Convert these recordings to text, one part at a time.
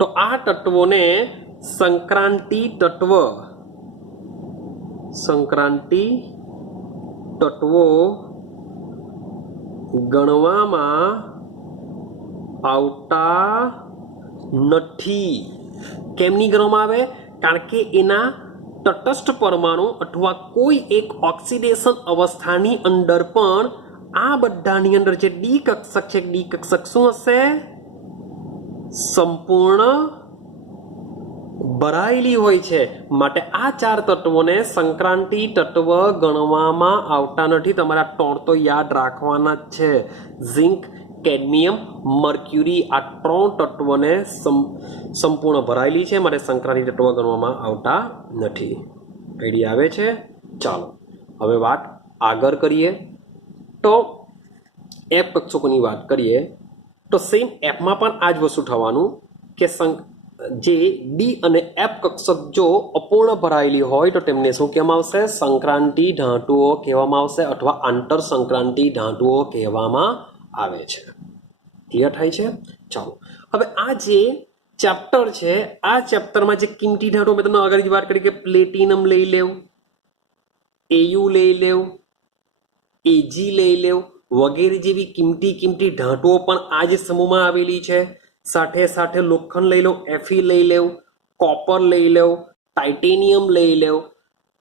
तो आ तत्वोने संक्रांति तत्व तत्वो गणवामां आवता નથી। કેમ નહીં ગણવામાં આવે? કારણ કે એના તટસ્થ પરમાણુ અથવા કોઈ એક ઓક્સિડેશન અવસ્થાની અંદર પણ આ બધાની અંદર જે ડી કક્ષક છે, ડી કક્ષક શું હશે? સંપૂર્ણ ભરાયેલી હોય છે। માટે આ ચાર તત્વોને સંક્રાંતિ તત્વ ગણવામાં આવતા નથી। તમારા 3 તો યાદ રાખવાના જ છે। ઝિંક, કેડમિયમ, મર્ક્યુરી આ 3 તત્વોને સંપૂર્ણ ભરાયેલી છે, માટે સંક્રાંતિ તત્વ ગણવામાં આવતા નથી। આઈડિયા આવે છે? ચાલો હવે વાત આગળ કરીએ। તો એફ કક્ષકોની વાત કરીએ તો સેમ એફમાં પણ આ જ વસ્તુ થવાનું કે જે ડી અને એફ કક્ષક જો અપૂર્ણ ભરાયેલી હોય તો તેમને શું કહેવામાં આવશે? સંક્રાંતિ ધાતુઓ કહેવામાં આવશે અથવા આંતર સંક્રાંતિ ધાતુઓ કહેવામાં આવે છે। ક્લિયર થાય છે? ચાલો હવે આ જે ચેપ્ટર છે, આ ચેપ્ટરમાં જે કિંમતી ધાતુઓ મેં તમને આગળ વાત કરી કે પ્લેટિનમ લઈ લેવ, એયુ લઈ લેવ, એજી લઈ લેવ વગેરે જેવી કિંમતી ધાતુઓ પણ આ જ સમૂહમાં આવેલી છે। સાથે સાથે લોખંડ લઈ લો, એફી લઈ લેવ, કોપર લઈ લેવ, ટાઇટેનિયમ લઈ લેવ।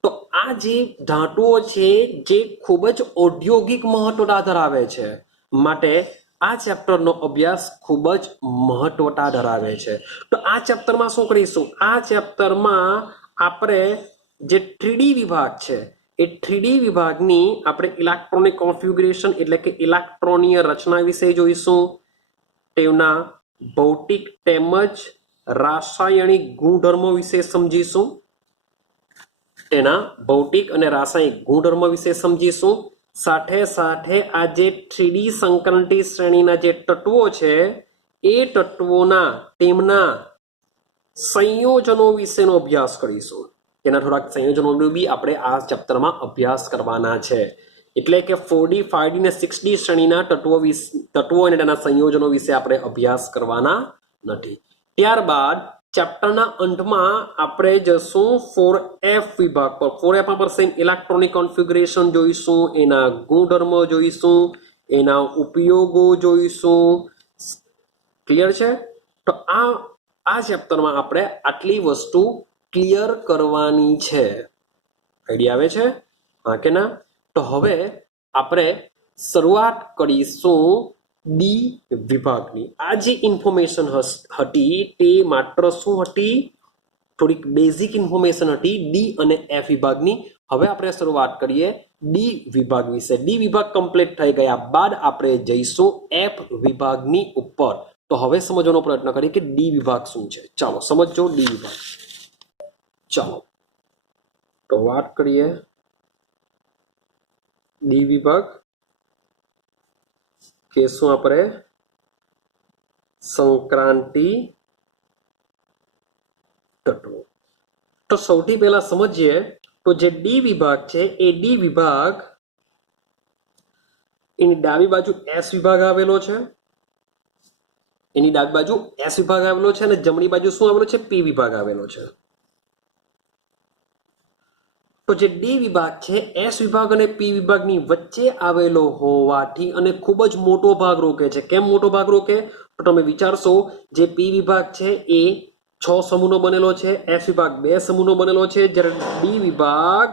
તો આ જે ધાતુઓ છે જે ખૂબ જ ઔદ્યોગિક મહત્વતા ધરાવે છે, માટે આ ચેપ્ટરનો અભ્યાસ ખૂબ જ મહત્વતા ધરાવે છે। તો આ ચેપ્ટરમાં શું કરીશું? આ ચેપ્ટરમાં આપણે જે 3D વિભાગ છે એ 3D વિભાગની આપણે ઇલેક્ટ્રોનિક કોન્ફિગ્યુરેશન એટલે કે ઇલેક્ટ્રોનીય રચના વિશે જોઈશું। તેના ભૌતિક તેમજ રાસાયણિક ગુણધર્મો વિશે સમજીશું। તેના ભૌતિક અને રાસાયણિક ગુણધર્મો વિશે સમજીશું। સાથે સાથે આ જે 3D સંક્રાંતિ શ્રેણીના જે તત્વો છે એ તત્વોના તેમના સંયોજનો વિશેનો અભ્યાસ કરીશું। તેના થોડાક સંયોજનોનો બી આપણે આ ચેપ્ટરમાં અભ્યાસ કરવાના છે। એટલે કે 4D, 5D અને 6D શ્રેણીના તત્વો અને તેના સંયોજનો વિશે આપણે અભ્યાસ કરવાના નથી। ત્યારબાદ ચેપ્ટરના અંતમાં આપણે જશું 4F વિભાગ પર। 4F પર સેમ ઇલેક્ટ્રોનિક કોન્ફિગ્યુરેશન જોઈશું, એના ગુણધર્મો જોઈશું, એના ઉપયોગો જોઈશું। ક્લિયર છે? તો આ ચેપ્ટરમાં આપણે આટલી વસ્તુ ક્લિયર કરવાની છે। આઈડિયા આવે છે? હા કે ના? તો હવે આપણે શરૂઆત કરીશું ડી વિભાગની। આ જે ઇન્ફોર્મેશન હતી તે માત્ર શું હતી? થોડીક બેઝિક ઇન્ફોર્મેશન હતી ડી અને એફ વિભાગની। હવે આપણે શરૂઆત કરીએ ડી વિભાગ વિશે। ડી વિભાગ કમ્પ્લીટ થઈ ગયા બાદ આપણે જઈશું એફ વિભાગની ઉપર। તો હવે સમજવાનો પ્રયત્ન કરીએ કે ડી વિભાગ શું છે। ચાલો સમજો ડી વિભાગ। ચાલો તો વાત કરીએ ડી વિભાગ કે શું આપણે સંક્રાંતિ તત્વો। તો સૌથી પહેલા સમજીએ તો જે ડી વિભાગ છે એ ડી વિભાગ એની ડાબી બાજુ એસ વિભાગ આવેલો છે, એની ડાબી બાજુ એસ વિભાગ આવેલો છે અને જમણી બાજુ શું આવેલો છે? પી વિભાગ આવેલો છે। તો જે ડી વિભાગ છે એસ વિભાગ અને પી વિભાગની વચ્ચે આવેલો હોવાથી અને ખૂબ જ મોટો ભાગ રોકે છે। કેમ મોટો ભાગ રોકે? તો તમે વિચારશો જે પી વિભાગ છે એ 6 સમૂહનો બનેલો છે, એસ વિભાગ 2 સમૂહનો બનેલો છે, જ્યારે ડી વિભાગ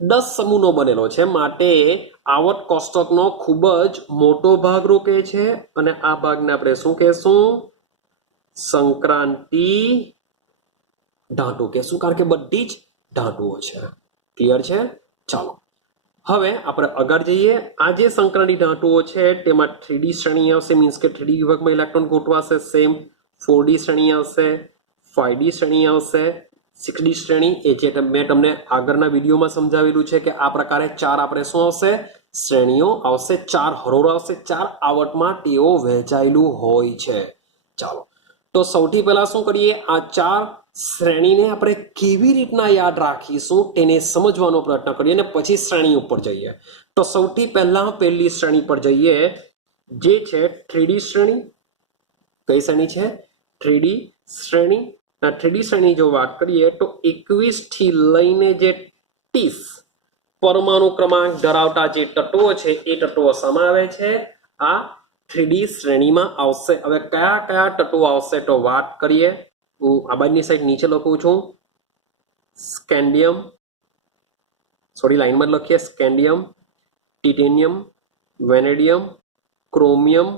10 સમૂહનો બનેલો છે। માટે આવર્ત કોષ્ટકનો ખૂબ જ મોટો ભાગ રોકે છે અને આ ભાગને આપણે શું કહેશું? સંક્રાંતિ ધાતુ કહેશું, કારણ કે બધી જ ધાતુઓ છે। ક્લિયર છે? ચાલો હવે આપણે આગળ જઈએ। આ જે સંક્રાંતિ ધાતુઓ છે તેમાં 3D શ્રેણી આવશે, મીન્સ કે 3D વિભાગમાં ઇલેક્ટ્રોન ગોઠવાશે। સેમ 4D શ્રેણી આવશે, 5D શ્રેણી આવશે, 6D શ્રેણી એ જે મેં તમને આગળના વિડીયોમાં સમજાવેલું છે કે આ પ્રકારે 4 આપણે શું આવશે? શ્રેણીઓ આવશે, 4 હરોળ આવશે, 4 આવર્તમાં તેઓ વહેંચાયેલું હોય છે। ચાલો તો સૌથી પહેલા શું કરીએ? આ 4 શ્રેણીને આપણે કેવી રીતના યાદ રાખીશું તેને સમજવાનો પ્રયત્ન કરીએ અને પછી શ્રેણી ઉપર જઈએ। તો સૌથી પહેલા પહેલી શ્રેણી પર જઈએ જે છે 3D શ્રેણી। કઈ શ્રેણી છે? 3D શ્રેણી. આ 3D શ્રેણી જો વાત કરીએ તો 21 થી લઈને જે 30 પરમાણુ ક્રમાંક ધરાવતા જે તત્વો છે એ તત્વો શામાં આવે છે? આ 3D શ્રેણીમાં આવશે. હવે કયા કયા તત્વો આવશે તો વાત કરીએ. હું આ બાજુની સાઈડ નીચે લખું છું. સ્કેન્ડિયમ, સોરી લાઈનમાં જ લખીએ, scandium, titanium, vanadium, chromium,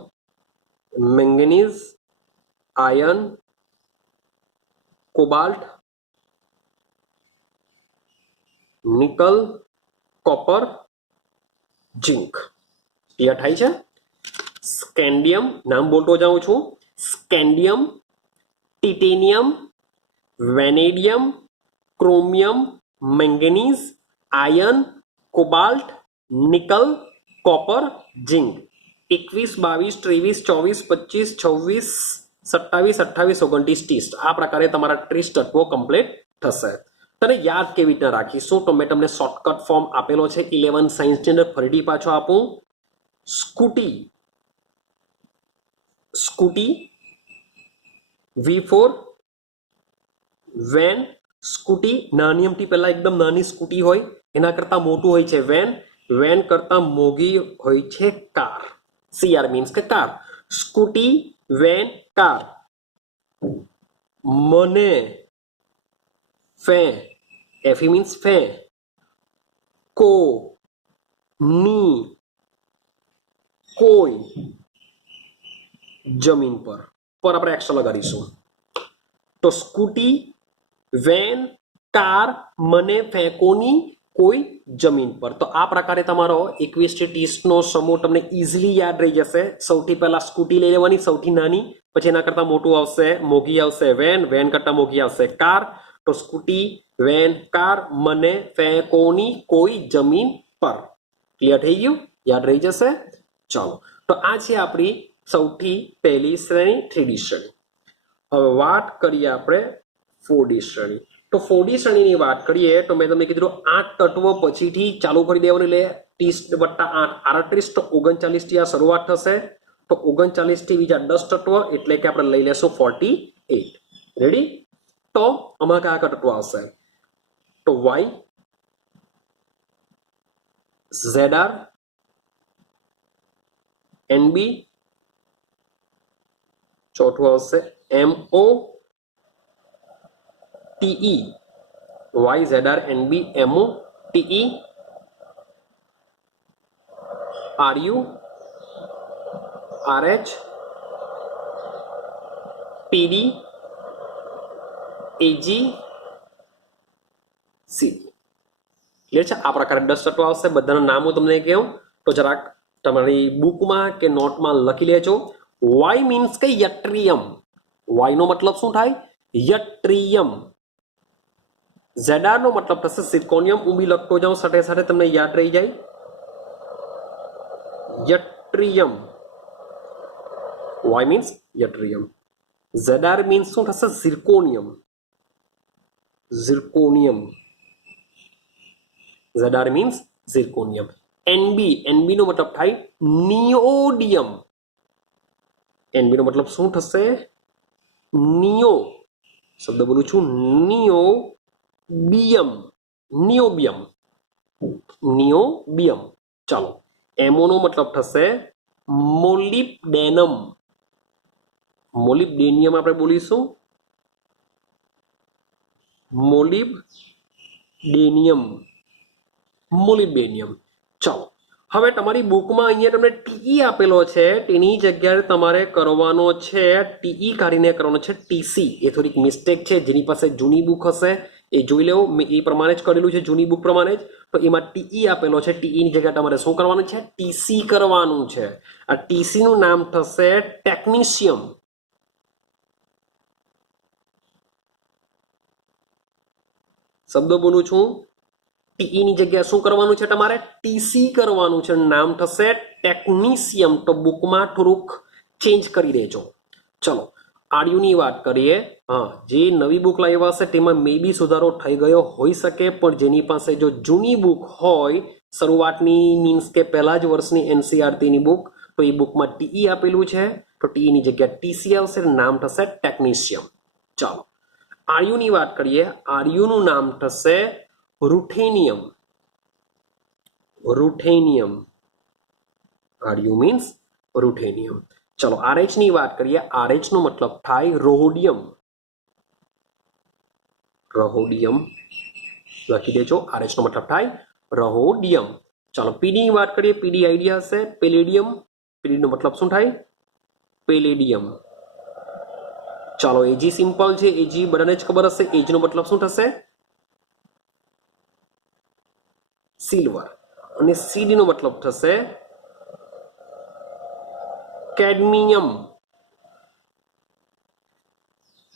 manganese, iron, cobalt, nickel, copper, zinc. Clear થાય છે? સ્કેન્ડિયમ નામ બોલતો જાઉં છું. Scandium, titanium, vanadium, chromium, manganese, iron, cobalt, nickel, copper, zinc. 21, 22, 23, 24, 25, 27, 28, 29, 30. આ પ્રકારે તમારા 30 તત્વો કમ્પ્લીટ થશે. તને યાદ કેવી રીતના રાખીશું તો મેં તમને શોર્ટકટ ફોર્મ આપેલો છે 11 સાયન્સની અંદર. ફરીથી પાછો આપું. Scooty, scooty, V4, van. Scooty નાની અમથી પહેલા એકદમ નાની સ્કૂટી હોય, એના કરતા મોટું હોય છે વેન. વેન કરતા મોંઘી હોય છે કાર. CR મીન્સ કે કાર. Scooty, van, car. મને, ફે, FE મીન્સ ફે. કો, ની, કોઈ. જમીન પર આપણે એક્સ્ટ્રા લગાડીશું. તો સ્કૂટી, વેન, કાર, મને, ફેંકોની, કોઈ, જમીન પર. તો આ પ્રકારે તમારો 21 થી 30 નો સમૂહ તમને ઇઝીલી યાદ રહી જશે. સૌથી પહેલા સ્કૂટી લઈ લેવાની, સૌથી નાની. પછી એના કરતા મોટું આવશે, મોંઘી આવશે વેન. વેન કરતા મોંઘી આવશે કાર. તો સ્કૂટી, વેન, કાર, મને, ફેંકોની, કોઈ, જમીન પર. ક્લિયર થઈ ગયું? યાદ રહી જશે. ચાલો, તો આ છે આપણી સૌથી પહેલી શ્રેણી 3D શ્રેણી. હવે વાત કરીએ આપણે 4D શ્રેણી. તો 4D શ્રેણીની વાત કરીએ તો મેં તમને કીધું 8 તત્વો પછીથી ચાલુ કરી દેવાનું. એટલે 30 વત્તા 8 38, તો 39 થી આ શરૂઆત થશે. તો 39 થી બીજા 10 તત્વો, એટલે કે આપણે લઈ લેશું 48. રેડી? તો આમાં કયા કયા તત્વો આવશે? તો Y, ZR, NB, ચોથું આવશે MO, TE. Y, ZR, NB, MO, TE, RU, RH, PD, AG, CD. Clear છે? આ પ્રકારે 10 તત્વો આવશે. બધાના નામો તમને કહું તો જરાક તમારી બુકમાં કે નોટમાં લખી લેજો. Y મીન્સ કે યટ્રિયમ. Y નો મતલબ શું થાય? યટ્રિયમ. ZR નો મતલબ થશે સિર્કોનિયમ. હું બી લખતો જાઉં, સાથે સાથે તમને યાદ રહી જાય. Yttrium. Y means yttrium. ZR means શું થશે? Zirconium. Zirconium. ZR means zirconium. NB, NB નો મતલબ થાય નિયોડિયમ. NB નો મતલબ શું થશે? નિયો. શબ્દ બોલું છું, નિયોબિયમ. નિયોબિયમ. નિયોબિયમ. ચાલો, MO નો મતલબ થશે મોલિબ્ડેનમ. મોલિબ્ડેનિયમ આપણે બોલીશું મોલિબ્ડેનિયમ. મોલિબ્ડેનિયમ. ચાલો, હવે તમારી બુકમાં અહીંયા તમને TE આપેલો છે, તેની જગ્યાએ તમારે કરવાનો છે TE કાઢીને કરવાનો છે TC. એ થોડીક મિસ્ટેક છે. જેની પાસે જૂની બુક હશે એ જોઈ લેવો. મેં એ પ્રમાણે જ કરેલું છે, જૂની બુક પ્રમાણે જ. તો એમાં TE આપેલો છે. TE ની જગ્યાએ તમારે શું કરવાનું છે? TC કરવાનું છે. આ TC નું નામ થશે ટેકનિશિયમ. શબ્દ બોલું છું, TE ની જગ્યાએ શું કરવાનું છે? તમારે TC કરવાનું છે. નામ થશે ટેકનિશિયમ. તો બુકમાં થોડુંક ચેન્જ કરી દેજો. ચલો, RU ની વાત કરીએ. હા, જે નવી બુક લાવ્યા હશે તેમાં મે બી સુધારો થઈ ગયો હોઈ શકે, પણ જેની પાસે જો જૂની બુક હોય, શરૂઆતની મીન્સ કે પહેલા જ વર્ષની NCERT ની બુક, તો એ બુકમાં ટીઈ આપેલું છે, તો ટીઈ ની જગ્યાએ ટીસી આવશે, નામ થશે ટેકનિશિયમ. ચાલો આરયુ ની વાત કરીએ. આરયુ નું નામ થશે રૂથેનિયમ. રૂથેનિયમ. આરયુ મીન્સ રૂથેનિયમ. ચલો આરએચ ની વાત કરીએ. આરએચ નો મતલબ થાય રોહોડિયમ. રોહોડિયમ લખી દેજો. આરએચ નો મતલબ થાય રોહોડિયમ. ચાલો પીડી ની વાત કરીએ. પીડી આઈડિયા હશે પેલેડિયમ. પીડી નો મતલબ શું થાય? પેલેડિયમ. ચાલો એજી સિમ્પલ છે. એજી બધાને જ ખબર હશે. એજ નો મતલબ શું થશે? સિલ્વર. અને સીડી નો મતલબ થશે કેડમિયમ.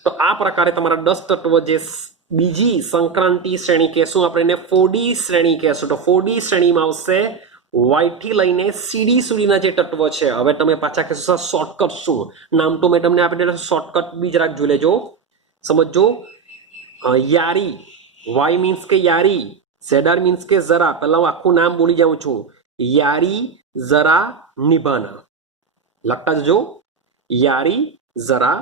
તો આ પ્રકારે તમારા 10 તત્વ જે બીજી સંક્રાંતિ શ્રેણી કહેશું આપણે એને 4D શ્રેણી કહેશું. તો 4D શ્રેણીમાં આવશે વાય થી લઈને સીડી સુધીના જે તત્વ છે. હવે તમે પાછા કહેશો શોર્ટકટ શું? નામ તો મેં તમને આપી દીધું, શોર્ટકટ બી જરાક જોઈ લેજો, સમજો. યારી, વાય મીન્સ કે યારી, ઝેડઆર મીન્સ કે જરા. પહેલા હું આખું નામ બોલી જાઉં છું. યારી જરા નિભાના. લખતા જજો. યારી જરા.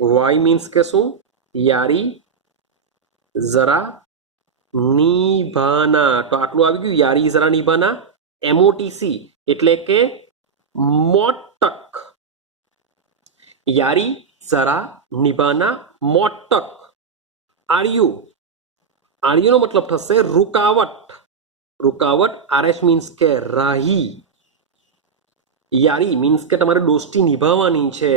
વાય મીન્સ કે શું? યારી જરા નિભાના. તો આટલું આવી ગયું. યારી જરા નિભાના. એમઓટીસી એટલે કે મોટક. યારી જરા નિભાના મોટક. આરયુ. આરયુ નો મતલબ થશે રૂકાવટ. રૂકાવટ. આરએસ મીન્સ કે રાહી. યારી મીન્સ કે તમારે દોસ્તી નિભાવવાની છે.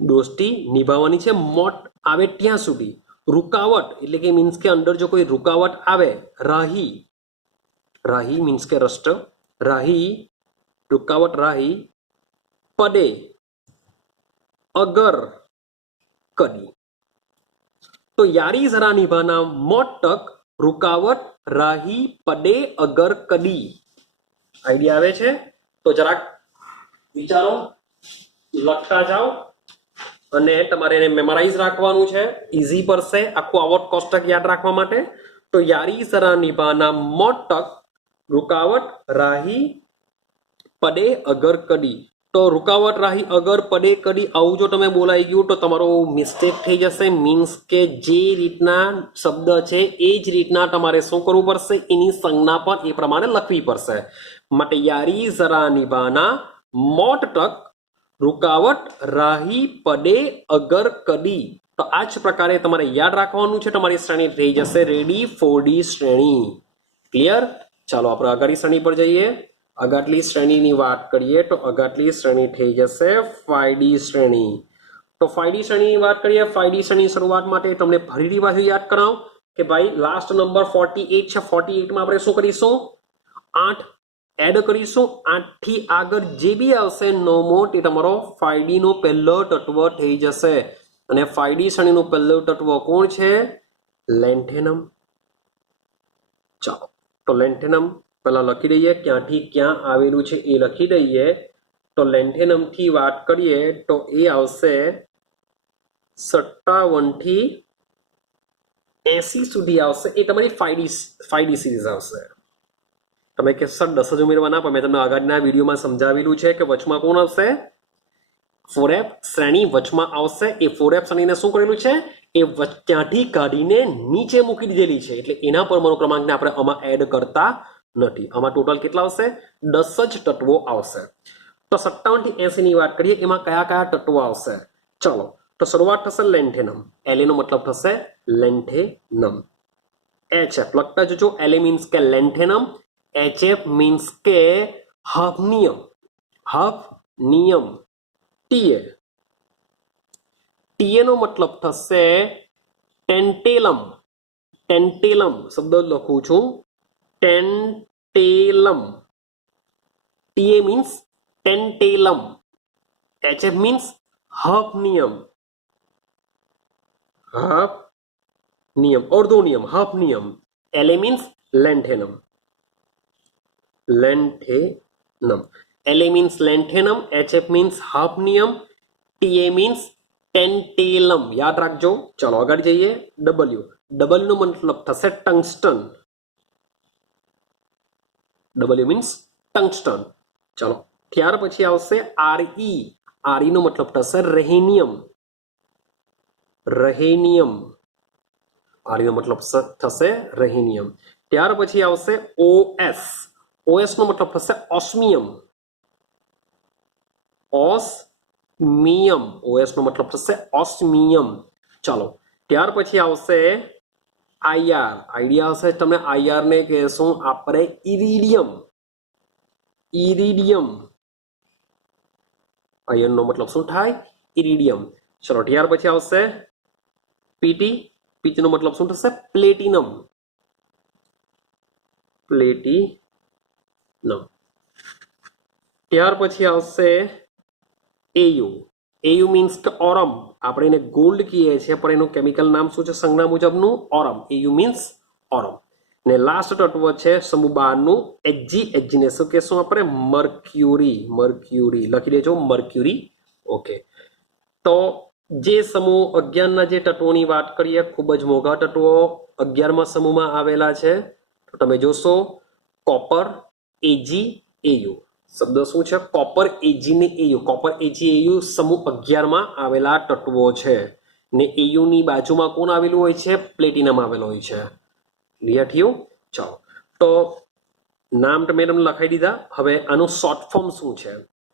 દોસ્તી નિભાવવાની છે મોટ આવે ત્યાં સુધી. રૂકાવટ એટલે કે મીન્સ કે અંદર જો કોઈ રૂકાવટ આવે. રાહી. રાહી મીન્સ કે રસ્ટ. રાહી રૂકાવટ. રાહી પડે અગર કદી. તો યારી જરા નિભાના મોટક રૂકાવટ રાહી પડે અગર કદી. આઈડિયા આવે છે? તો જરાક વિચારો, લખતા જાઓ અને તમારે એને મેમરાઇઝ રાખવાનું છે. ઇઝી પડશે આખું આવર્ત કોષ્ટક યાદ રાખવા માટે. તો યારી જરા નિભાના મોટક રૂકાવટ રાહી પડે અગર કદી. તો રૂકાવટ રાહી અગર પડે કદી આવું જો તમે બોલાઈ ગયું તો તમારો મિસ્ટેક થઈ જશે. મીન્સ કે જે રીતના શબ્દ છે એ જ રીતના તમારે શું કરવું પડશે? એની સંજ્ઞા પણ એ પ્રમાણે લખવી પડશે. માટે યારી જરા નિભાના મોટક રૂકાવટ રાહી પડે અગર કદી. તો આ જ પ્રકારે તમારે યાદ રાખવાનું છે. તમારી શ્રેણી થઈ જશે રેડી 4D શ્રેણી. ક્લિયર? ચાલો આપણે આગળની શ્રેણી પર જઈએ. આગળની શ્રેણીની વાત કરીએ તો આગળની શ્રેણી થઈ જશે 5D શ્રેણી. તો 5D શ્રેણીની વાત કરીએ. 5D શ્રેણી શરૂઆત માટે તમને ફરીથી પાછું યાદ કરાવ કે ભાઈ લાસ્ટ નંબર 48 છે. 48 માં આપણે શું કરીશું? 8 એડ કરીશું. 8 થી આગળ જે બી આવશે નવમો તે તમારો 5D નો પહેલો તત્વ થઈ જશે. અને 5D શ્રેણીનું પહેલું તત્વ કોણ છે? લેન્થેનમ. ચાલો તો લેન્થેનમ પહેલા લખી દઈએ. ક્યાંથી ક્યાં આવેલું છે એ લખી દઈએ. તો લેન્થેનમ થી વાત કરીએ તો એ આવશે 57 થી 80 સુધી આવશે. એ તમારી 5D સિરીઝ આવશે. તમે કે સર 10 જ ઉમેરવાના, પણ મેં તમને આગળના વિડીયોમાં સમજાવેલું છે કે વચમાં કોણ આવશે? 4F શ્રેણી વચમાં આવશે. એ 4F શ્રેણીને શું કરેલું છે? એ ત્યાંથી કાઢીને નીચે મૂકી દીધેલી છે. એટલે એના પરમાણુ ક્રમાંકને આપણે આમાં એડ કરતા નથી. આમાં ટોટલ કેટલા આવશે? 10 જ તત્વો આવશે. તો 57 થી 80 ની વાત કરીએ. એમાં કયા કયા તત્વો આવશે? ચલો તો શરૂઆત થશે લેન્થેનમ. એલ નો મતલબ થશે લેન્થેનમ. HF લખતા જજો. એલ મીન્સ કે લેન્થેનમ. HF મીન્સ કે હફનિયમ. હફનિયમ. TA નો મતલબ થશે ટેન્ટેલમ. ટેન્ટેલમ શબ્દ લખું છું. Tantalum. TA means tantalum. HF means hafnium. Hafnium ઓર્ધોનિયમ. Hafnium. LA means lanthanum. Lanthanum. LA means lanthanum, HF means hafnium, TA means tantalum. યાદ રાખજો. ચાલો આગળ જઈએ. W. W નો મતલબ થશે ટંગસ્ટન. W means tungsten. ચાલો ત્યાર પછી આવશે આરઈ. આરઈ નો મતલબ થશે રેહેનિયમ. રેહેનિયમ. આરઈ નો મતલબ થશે રેહેનિયમ. ત્યાર પછી આવશે ઓએસ. ઓએસ નો મતલબ થશે ઓસ્મિયમ. ઓસ્મિયમ. ઓએસ નો મતલબ થશે ઓસ્મિયમ. ચાલો, ત્યાર પછી આવશે આઈઆર. આઈડિયા હશે તમને. આઈઆર ને કહેશું આપણે ઇરિડિયમ. ઇરિડિયમ. આયર્ન નો મતલબ શું થાય? ઇરિડિયમ. ચલો, ત્યાર પછી આવશે પીટી. પીટી નો મતલબ શું થશે? પ્લેટિનમ. પ્લેટિનમ. ત્યાર પછી આવશે એયુ. એયુ મીન્સ કે ઓરમ. આપણે એને ગોલ્ડ કહીએ છીએ પણ એનું કેમિકલ નામ શું છે સંજ્ઞા મુજબનું? ઓરમ. AU means aurum. ને લાસ્ટ તત્વ છે સમૂહ 12 નું એચજી. એચજી ને શું કહેશું આપણે? મર્ક્યુરી. મર્ક્યુરી લખી દેજો, મર્ક્યુરી. ઓકે, તો જે સમૂહ 11 ના જે તત્વોની વાત કરીએ, ખૂબ જ મોંઘા તત્વો 11મા સમૂહમાં આવેલા છે. તો તમે જોશો કોપર, એજી, એયુ. શબ્દ શું છે? કોપર, એજી ને એયુ. કોપર, એજી, એયુ સમૂહ 11માં આવેલા તત્વો છે. ને એયુ ની બાજુમાં કોણ આવેલું હોય છે? પ્લેટિનમ આવેલો હોય છે. ક્લિયર થયું? ચાલો, તો નામ તમે તમને લખાઈ દીધા. હવે આનું શોર્ટ ફોર્મ શું છે?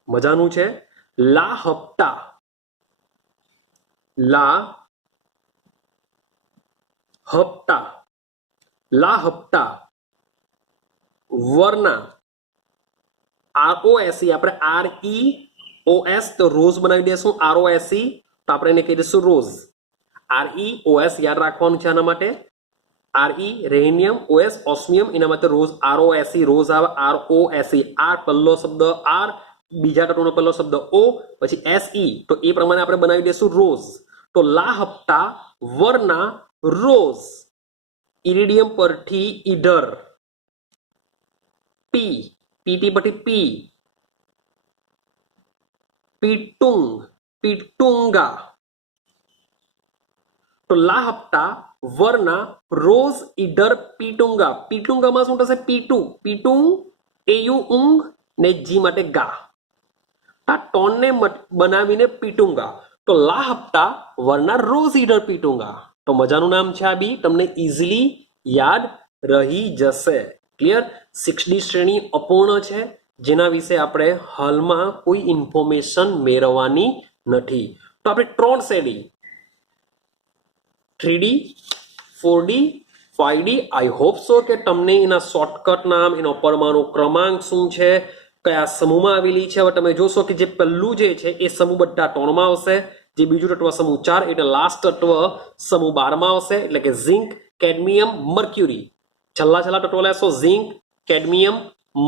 મજાનું છે. લા હપ્તા. લા હપ્તા. લા હપ્તા વર્ના આરઓએસી. આપણે REOS તો રોઝ બનાવી દેશું. ROSE તો આપણે એને કહી દઈશું રોઝ. REOS યાદ રાખવાનું છે આના માટે. RE રેહેનિયમ, OS ઓસ્મિયમ, એના માટે રોઝ. ROSE રોઝ આવે. ROSE આર પહેલો શબ્દ આર, બીજા તત્વનો પહેલો શબ્દ ઓ, પછી SE તો એ પ્રમાણે આપણે બનાવી દઈશું રોઝ. તો લા હપ્તા વર્ના રોઝ. ઇરિડિયમ પરથી ઈડર. પી. પીટી પરથી પી. પીટુંગ. પીટુંગા. તો લા હપ્તા વર્ના રોઝ ઈડર પીટુંગા. પીટુંગામાં શું થશે? પીટુ. પીટુંગ, એયુ ઊંઘ ને જી માટે ગા. આ ટોનને બનાવીને પીટુંગા. તો લા હપ્તા વર્ના રોઝ ઈડર પીટુંગા. તો મજાનું નામ છે આ બી. તમને ઇઝીલી યાદ રહી જશે. ક્લિયર? 6D શ્રેણી અપૂર્ણ છે, જેના વિશે આપણે હાલમાં કોઈ ઇન્ફોર્મેશન મેળવવાની નથી. તો આપણે 3 શ્રેણી 3D, 4D, 5D. I hope so કે તમને એના શોર્ટકટ નામ, એનો પરમાણુ ક્રમાંક શું છે, કયા સમૂહમાં આવેલી છે. હવે તમે જોશો કે જે પહેલું જે છે એ સમૂહ બધા 3માં આવશે. જે બીજું તત્વ સમૂહ 4, એટલે લાસ્ટ તત્વ સમૂહ 12માં આવશે. એટલે કે ઝિંક, કેડમિયમ, મર્ક્યુરી. છેલ્લા તત્વો લેશો ઝિંક, કેડમિયમ,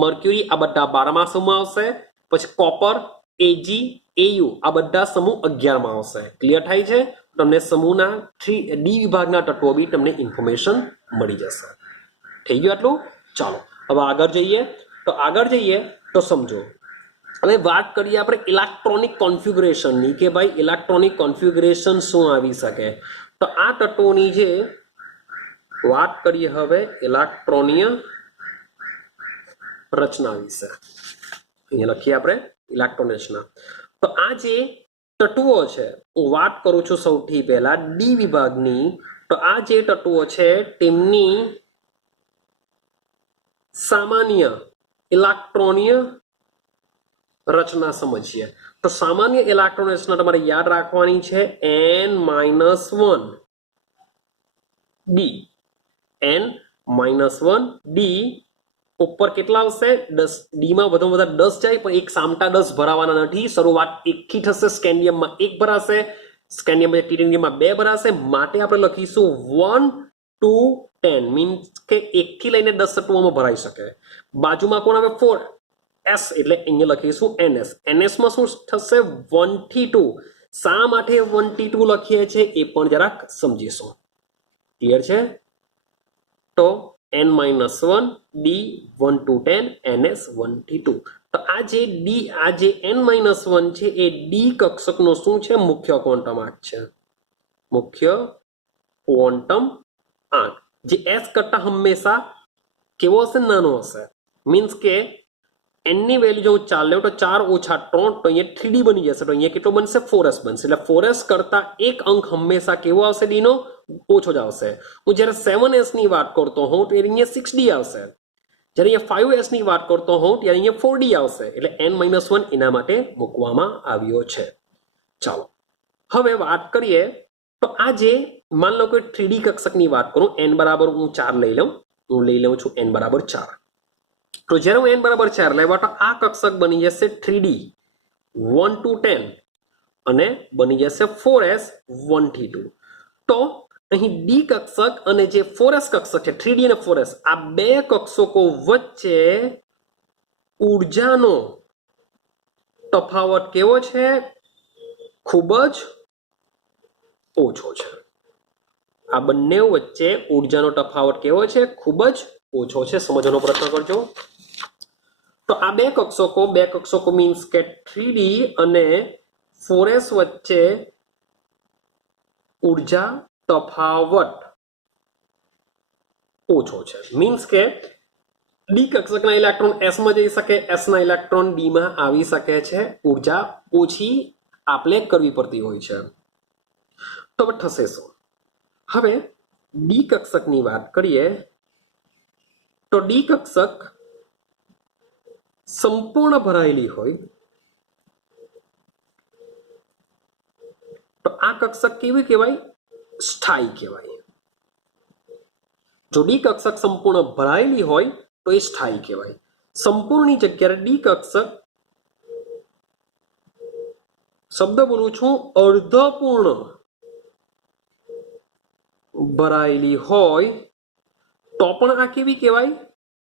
મર્ક્યુરી. આ બધા 12મા સમૂહમાં આવશે. પછી કોપર, એજી, એયુ આ બધા સમૂહ 11માં આવશે. ક્લિયર થાય છે? તમને સમૂહના 3D વિભાગના તત્વો બી તમને ઇન્ફોર્મેશન મળી જશે. થઈ ગયું આટલું? ચાલો, હવે આગળ જઈએ. તો સમજો. હવે વાત કરીએ આપણે ઇલેક્ટ્રોનિક કોન્ફિગ્યુરેશનની, કે ભાઈ ઇલેક્ટ્રોનિક કોન્ફિગ્યુરેશન શું આવી શકે. તો આ તત્વોની જે વાત કરીએ હવે ઇલેક્ટ્રોનીય રચના વિશે. અહીંયા લખીએ આપણે ઇલેક્ટ્રોન રચના. તો આ જે તત્વો છે, હું વાત કરું છું સૌથી પહેલા ડી વિભાગની. તો આ જે તત્વો છે તેમની સામાન્ય ઇલેક્ટ્રોનીય રચના સમજીએ. તો સામાન્ય ઇલેક્ટ્રોન રચના તમારે યાદ રાખવાની છે N-1 ડી. N-1 ડી ઉપર કેટલા આવશે? 10. ડીમાં વધુ વધારે 10 જાય, પણ એક સામટા 10 ભરાવાના નથી. શરૂઆત 1 થી થશે. સ્કેન્ડિયમમાં 1 ભરાશે, સ્કેન્ડિયમ ટીટેનિયમમાં 2 ભરાશે. માટે આપણે લખીશું 1 to 10 મીન્સ કે 1 થી લઈને 10 તત્વોમાં ભરાઈ શકે. બાજુમાં કોણ આવે? 4 S, એટલે અહીંયા લખીશું NS. NS માં શું થશે? 1 થી 2. શા માટે 1 થી 2 લખીએ છીએ એ પણ જરાક સમજીશું. ક્લિયર છે? તો N-1 ડી 1 to 10, NS 1 થી 2. તો આ જે ડી, આ જે N-1 છે એ ડી કક્ષકનો શું છે? મુખ્ય ક્વોન્ટમ આંક છે. મુખ્ય ક્વોન્ટમ આંક જે S કરતા હંમેશા કેવો હશે? નાનો હશે. મીન્સ કે n ની વેલ્યુ જો હું 4 લેવું તો 4 ઓછા 3 તો અહીંયા 3d બની જશે. તો અહીંયા કેટલો બનશે? 4s બનશે. એટલે 4s કરતા એક અંક હંમેશા કેવો આવશે d નો? ઓછો જ આવશે. હું જ્યારે 7s ની વાત કરતો હોઉં તો અહીંયા 6d આવશે. જ્યારે અહીંયા 5s ની વાત કરતો હોઉં ત્યારે અહીંયા 4d આવશે. એટલે n-1 એના માટે મૂકવામાં આવ્યો છે. ચાલો હવે વાત કરીએ તો આ જે માન લો કે 3d કક્ષકની વાત કરું, n બરાબર હું 4 લઈ લઉં. હું લઈ લઉં છું n બરાબર 4. તો જ્યારે હું n બરાબર 4 લેવા તો આ કક્ષક બની જશે 3d 1 to 10 અને બની જશે 4s 1 થી 2. તો અહીં d કક્ષક અને જે 4s કક્ષક છે 3d અને 4s આ બે કક્ષકો વચ્ચે ઉર્જાનો તફાવત કેવો છે? ખૂબ જ ઓછો છે. આ બંને વચ્ચે ઉર્જાનો તફાવત કેવો છે? ખૂબ જ ઓછો છે. સમજવાનો પ્રયત્ન કરજો. તો આ બે કક્ષકો મીન્સ કે 3d અને 4s વચ્ચે ઉર્જા તફાવત ઓછો છે. મીન્સ કે d કક્ષકના ઇલેક્ટ્રોન s માં જઈ શકે, s ના ઇલેક્ટ્રોન d માં આવી શકે છે. ઉર્જા ઓછી આપલે કરવી પડતી હોય છે. તો થશે શું? હવે d કક્ષકની વાત કરીએ તો d કક્ષક સંપૂર્ણ ભરાયેલી હોય તો આ કક્ષક કેવી કહેવાય? સ્થાયી કહેવાય. જો d કક્ષક સંપૂર્ણ ભરાયેલી હોય તો એ સ્થાયી કહેવાય. સંપૂર્ણની જગ્યાએ d કક્ષક શબ્દ બોલું છું અર્ધપૂર્ણ ભરાયેલી હોય તો પણ આ કેવી કહેવાય?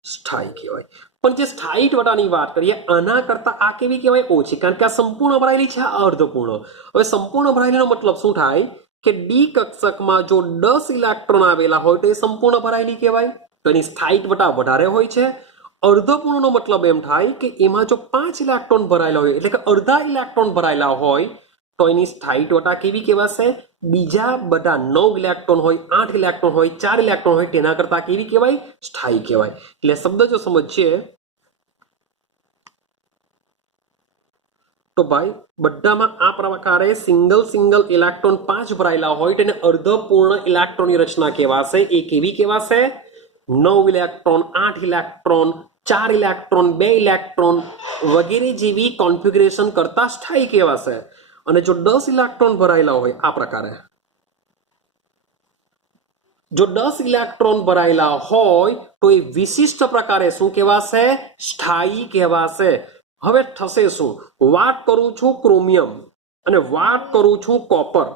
સ્થાયી કહેવાય. પણ જે સ્થાયીત્વતાની વાત કરીએ આના કરતા આ કેવી કહેવાય? ઓછી. કારણ કે આ સંપૂર્ણ ભરાયેલી છે, આ અર્ધપૂર્ણ. હવે સંપૂર્ણ ભરાયેલીનો મતલબ શું થાય કે d કક્ષકમાં જો 10 ઇલેક્ટ્રોન આવેલા હોય તો એ સંપૂર્ણ ભરાયેલી કહેવાય. તો એની સ્થાયીત્વતા વધારે હોય છે. અર્ધપૂર્ણનો મતલબ એમ થાય કે એમાં જો 5 ઇલેક્ટ્રોન ભરાયેલા હોય એટલે કે અડધા ઇલેક્ટ્રોન ભરાયેલા હોય તો એની સ્થાયીત્વતા કેવી કહેવાશે? બીજા બધા 9 ઇલેક્ટ્રોન હોય, 8 ઇલેક્ટ્રોન હોય, 4 ઇલેક્ટ્રોન હોય તેના કરતા કેવી કહેવાય? સ્થાયી કહેવાય. એટલે શબ્દ જો સમજીએ તો ભાઈ બધામાં આ પ્રકારે સિંગલ ઇલેક્ટ્રોન 5 ભરાયેલા હોય તેને અર્ધપૂર્ણ ઇલેક્ટ્રોનની રચના કહેવાશે. એ કેવી કહેવાશે? 9 ઇલેક્ટ્રોન, 8 ઇલેક્ટ્રોન, 4 ઇલેક્ટ્રોન, 2 ઇલેક્ટ્રોન વગેરે જેવી કોન્ફિગરેશન કરતા સ્થાયી કહેવાશે. અને જો 10 ઇલેક્ટ્રોન ભરાયેલા હોય આ પ્રકારે, જો 10 ઇલેક્ટ્રોન ભરાયેલા હોય તો એ વિશિષ્ટ પ્રકારે શું કહેવાશે? સ્થાયી કહેવાશે. હવે થશે શું? વાત કરું છું ક્રોમિયમ અને વાત કરું છું કોપર.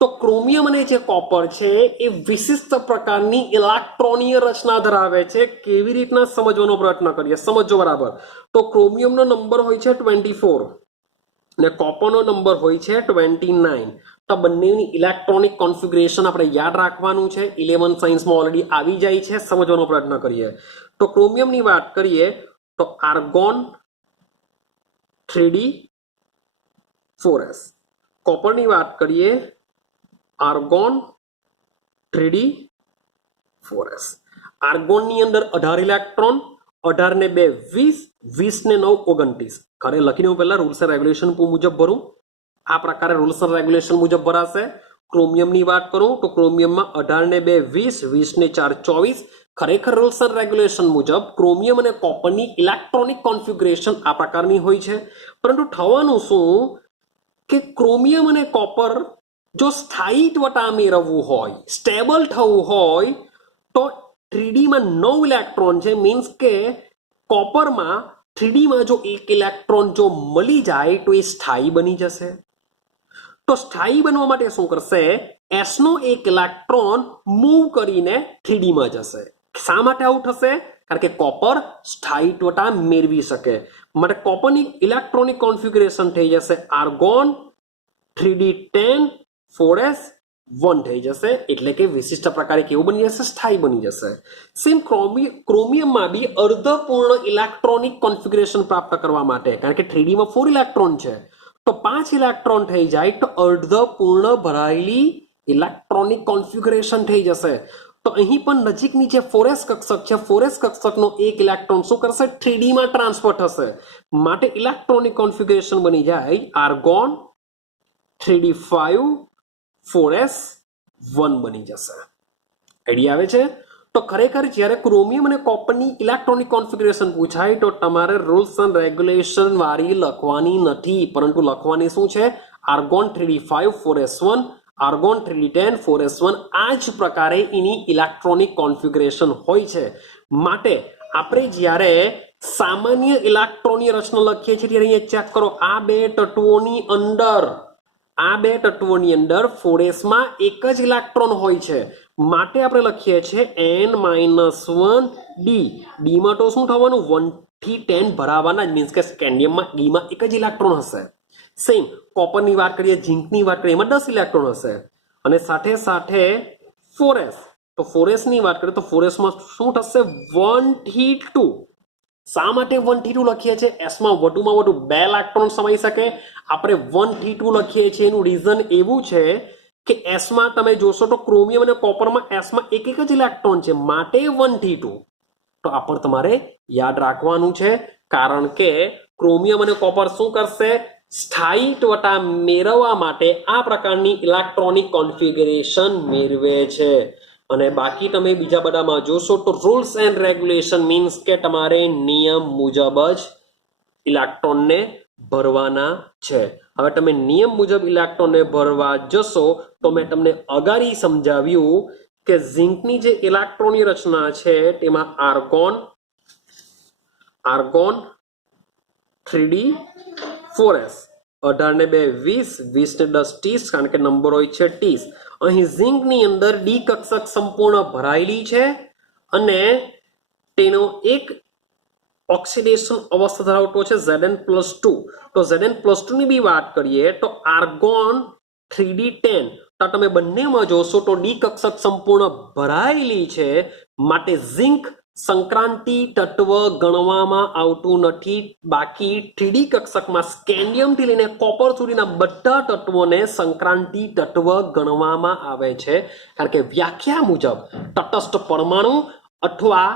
તો ક્રોમિયમ અને જે કોપર છે એ વિશિષ્ટ પ્રકારની ઇલેક્ટ્રોનીય રચના ધરાવે છે. કેવી રીતના સમજવાનો પ્રયત્ન કરીએ, સમજો બરાબર. તો ક્રોમિયમનો નંબર હોય છે 24 અને કોપરનો નંબર હોય છે 29. તો બંનેની ઇલેક્ટ્રોનિક કોન્ફિગરેશન આપણે યાદ રાખવાનું છે. 11 સાયન્સમાં ઓલરેડી આવી જાય છે. સમજવાનો પ્રયત્ન કરીએ તો ક્રોમિયમની વાત કરીએ તો આર્ગોન 3d 4s. કોપરની વાત કરીએ આર્ગોન 3d 4s. આર્ગોનની અંદર 18 ઇલેક્ટ્રોન, 18 ને 2 20, 20 ને 9 29. ખરે લખીને હું પહેલા રૂલ્સ એન્ડ રેગ્યુલેશન મુજબ ભરું. આ પ્રકારે રૂલ્સ એન્ડ રેગ્યુલેશન મુજબ ભરાશે. ક્રોમિયમની વાત કરું તો ક્રોમિયમમાં 18 ને 2 20, 20 ને 4 24. ખરેખર રૂલ્સ એન્ડ રેગ્યુલેશન મુજબ ક્રોમિયમ અને કોપરની ઇલેક્ટ્રોનિક કોન્ફિગરેશન આ પ્રકારની હોય છે. પરંતુ થવાનું શું કે ક્રોમિયમ અને કોપર જો સ્થાયીત્વતા મેળવવું હોય, સ્ટેબલ થવું હોય તો 3d માં 9 ઇલેક્ટ્રોન છે. મીન્સ કે કોપરમાં 3d માં જો 1 ઇલેક્ટ્રોન જો મળી જાય તો એ સ્થાયી બની જશે. તો સ્થાયી બનવા માટે શું કરશે? s નો 1 ઇલેક્ટ્રોન મૂવ કરીને 3d માં જશે. શા માટે આવું થશે? કારણ કે કોપર સ્થાયીત્વતા મેળવી શકે. માટે કોપરની ઇલેક્ટ્રોનિક કોન્ફિગરેશન થઈ જશે આર્ગોન 3d 10 4s 1 થઈ જશે. એટલે કે વિશિષ્ટ પ્રકારે કેવું બની જશે? સ્થાયી બની જશે. સેમ ક્રોમિયમમાં બી અર્ધપૂર્ણ ઇલેક્ટ્રોનિક કોન્ફિગરેશન પ્રાપ્ત કરવા માટે, કારણ કે 3d માં 4 ઇલેક્ટ્રોન છે તો 5 ઇલેક્ટ્રોન થઈ જાય તો અર્ધપૂર્ણ ભરાયેલી ઇલેક્ટ્રોનિક કોન્ફિગરેશન થઈ જશે. તો અહીં પણ નજીકની જે 4s કક્ષક છે 4s કક્ષકનો એક ઇલેક્ટ્રોન શું કરશે 3d માં ટ્રાન્સફર થશે માટે ઇલેક્ટ્રોનિક કોન્ફિગરેશન બની જાય આર્ગોન 3d5 4s 1 બની જશે આઈડિયા આવે છે તો ખરેખર જ્યારે ક્રોમિયમ અને કોપરની ઇલેક્ટ્રોનિક કોન્ફિગરેશન પૂછાય તો તમારે રૂલ્સ એન્ડ રેગ્યુલેશન વાળી લખવાની નથી પરંતુ લખવાની શું છે argon 3d5 4s1 argon 3d10 4s1 આ જ પ્રકારે એની ઇલેક્ટ્રોનિક કોન્ફિગરેશન હોય છે માટે આપણે જ્યારે સામાન્ય ઇલેક્ટ્રોનની રચના લખીએ છીએ ત્યારે અહીંયા ચેક કરો આ બે તત્વોની અંદર 4s માં એક જ ઇલેક્ટ્રોન હોય છે માટે આપણે લખીએ છીએ n-1d d માં તો શું થવાનું 1 થી 10 ભરાવાના જ મીન્સ કે સ્કેન્ડિયમમાં d માં એક જ ઇલેક્ટ્રોન હશે સેમ કોપરની વાત કરીએ ઝિંકની વાત કરીએ એમાં 10 ઇલેક્ટ્રોન હશે અને સાથે સાથે 4s તો 4s ની વાત કરીએ તો 4s માં શું થશે 1 થી 2 શા માટે 1 થી 2 લખીએ છીએ s માં વધુમાં વધુ 2 ઇલેક્ટ્રોન સમાઈ શકે આપણે 1 થી 2 લખીએ છીએ એનું રીઝન એવું છે કે s માં તમે જોશો તો ક્રોમિયમ અને કોપરમાં s માં એક જ ઇલેક્ટ્રોન છે માટે 1 થી 2 તો આ પણ તમારે યાદ રાખવાનું છે કારણ કે ક્રોમિયમ અને કોપર શું કરશે સ્થાયીત્વતા મેળવવા માટે આ પ્રકારની ઇલેક્ટ્રોનિક કોન્ફિગરેશન મેળવે છે અને બાકી તમે બીજા બધામાં જોશો તો રૂલ્સ એન્ડ રેગ્યુલેશન મીન્સ કે તમારે નિયમ મુજબ જ ઇલેક્ટ્રોનને ભરવાના છે હવે તમે નિયમ મુજબ ઇલેક્ટ્રોનને ભરવા જશો તો મેં તમને અગાડી સમજાવ્યું કે ઝિંકની જે ઇલેક્ટ્રોનની રચના છે તેમાં આર્ગોન 3d 4s 18 ને 2 20 20 ને 10 30 કારણ કે નંબર હોય છે 30 અહીં ઝિંકની અંદર ડી કક્ષક સંપૂર્ણ ભરાયેલી છે અને તેનો એક ઓક્સિડેશન અવસ્થા ધરાવતો છે Zn+2 તો Zn+2 ની બી વાત કરીએ તો આર્ગોન 3d10 તો તમે બંનેમાં જોશો તો ડી કક્ષક સંપૂર્ણ ભરાયેલી છે માટે ઝિંક સંક્રાંતિ તત્વ ગણવામાં આવતું નથી બાકી 3d કક્ષકમાં સ્કેન્ડિયમથી લઈને કોપર સુધીના બધા તત્વોને સંક્રાંતિ તત્વ ગણવામાં આવે છે કારણ કે વ્યાખ્યા મુજબ તટસ્થ પરમાણુ અથવા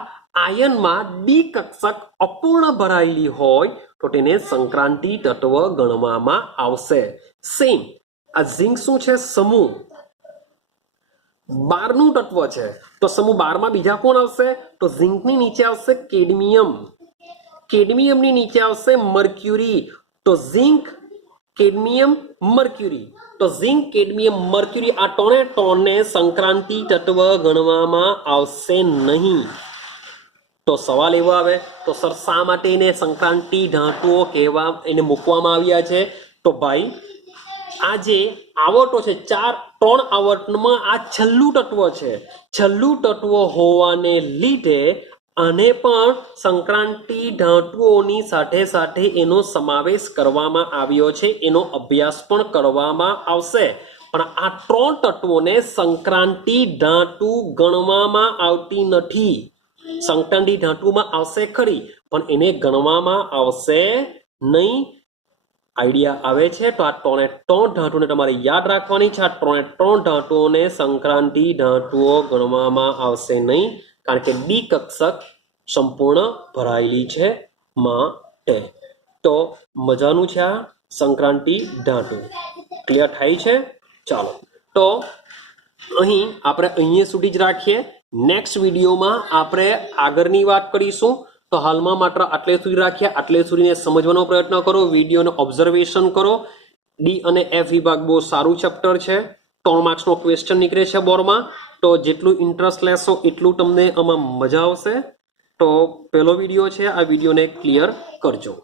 આયનમાં ડી કક્ષક અપૂર્ણ ભરાયેલી હોય તો તેને સંક્રાંતિ તત્વ ગણવામાં આવશે સેમ આ ઝિંક શું છે સમૂહ 12 નું તત્વ છે તો સમૂહ 12 માં બીજા કોણ આવશે તો ઝિંકની નીચે આવશે કેડમિયમની નીચે આવશે મર્ક્યુરી તો ઝિંક કેડમિયમ મર્ક્યુરી આ ત્રણે સંક્રાંતિ તત્વ ગણવામાં આવશે નહીં તો સવાલ એવો આવે તો સર શા માટે એને સંક્રાંતિ ધાતુઓ કહેવા એને મૂકવામાં આવ્યા છે તો ભાઈ આ જે આવર્તો છે 3 આવર્તમાં આ છેલ્લું તત્વ હોવાને લીધે આને પણ સંક્રાંતિ ધાતુઓની સાથે સાથે એનો સમાવેશ કરવામાં આવ્યો છે એનો અભ્યાસ પણ કરવામાં આવશે પણ આ 3 તત્વોને સંક્રાંતિ ધાતુ ગણવામાં આવતી નથી સંક્રાંતિ ધાતુમાં આવશે ખરી પણ એને ગણવામાં આવશે નહીં આઈડિયા આવે છે તો આ 3 ધાતુને તમારે યાદ રાખવાની છે આ 3 ધાતુઓને સંક્રાંતિ ધાતુઓ ગણવામાં આવશે નહીં કારણ કે ડી કક્ષક સંપૂર્ણ ભરાયેલી છે માટે તો મજાનું છે આ સંક્રાંતિ ધાતુ ક્લિયર થાય છે ચાલો તો અહીં આપણે અહીંયા સુધી જ રાખીએ નેક્સ્ટ વિડીયોમાં આપણે આગળની વાત કરીશું તો હાલમાં માત્ર આટલે સુધી રાખીએ આટલે સુધીને સમજવાનો પ્રયત્ન કરો વિડીયોનો ઓબ્ઝર્વેશન કરો ડી અને એફ વિભાગ બહુ સારું ચેપ્ટર છે 3 માર્ક્સનો ક્વેશ્ચન નીકળે છે બોર્ડમાં તો જેટલું ઇન્ટરેસ્ટ લેશો એટલું તમને આમાં મજા આવશે તો પહેલો વિડીયો છે આ વિડીયોને ક્લિયર કરજો